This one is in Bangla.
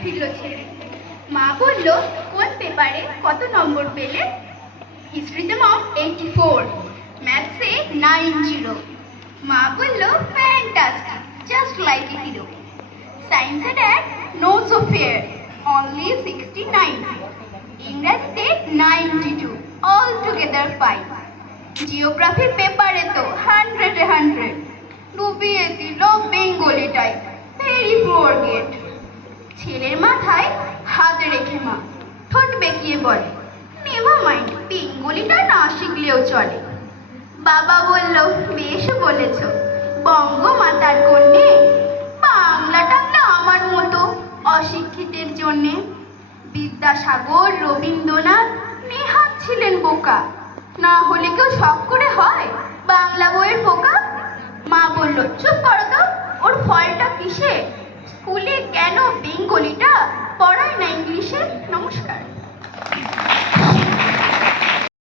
ফিরল ছেলে। মা বলল, কোন পেপারে কত নম্বর পেলে? হিস্ট্রিতে মম 84, ম্যাথসে 90। মা বলল, fantastic, just like a hero. সায়েন্সে dad, no so fair, only 69। ইংরেজিতে 92, অল টুগেদার ফাইন। জিওগ্রাফির পেপারে তো 100-এ 100। ডুবিয়ে দিল বেঙ্গলিটাই, ভেরি পুয়ার গেট। ছেলের মাথায় হাত রেখে মা ঠোঁট বেঁকিয়ে বলে, নেভার মাইন্ড, বেঙ্গলিটা না শিখলেও চলে। বাবা বলল, বেশ বলেছ, বঙ্গমাতার কন্যে, বাংলা টাংলা আমার মতো অশিক্ষিতের জন্যে। বিদ্যাসাগর, রবীন্দ্রনাথ, নেহাত ছিলেন বোকা, না হলে কেউ শখ করে হয় বাংলা বইয়ের পোকা। মা বলল, চুপ করো তো, ওর ফলটা কিসে? স্কুলে কেন বেঙ্গলিটা পড়ায় না ইংলিশে? নমস্কার।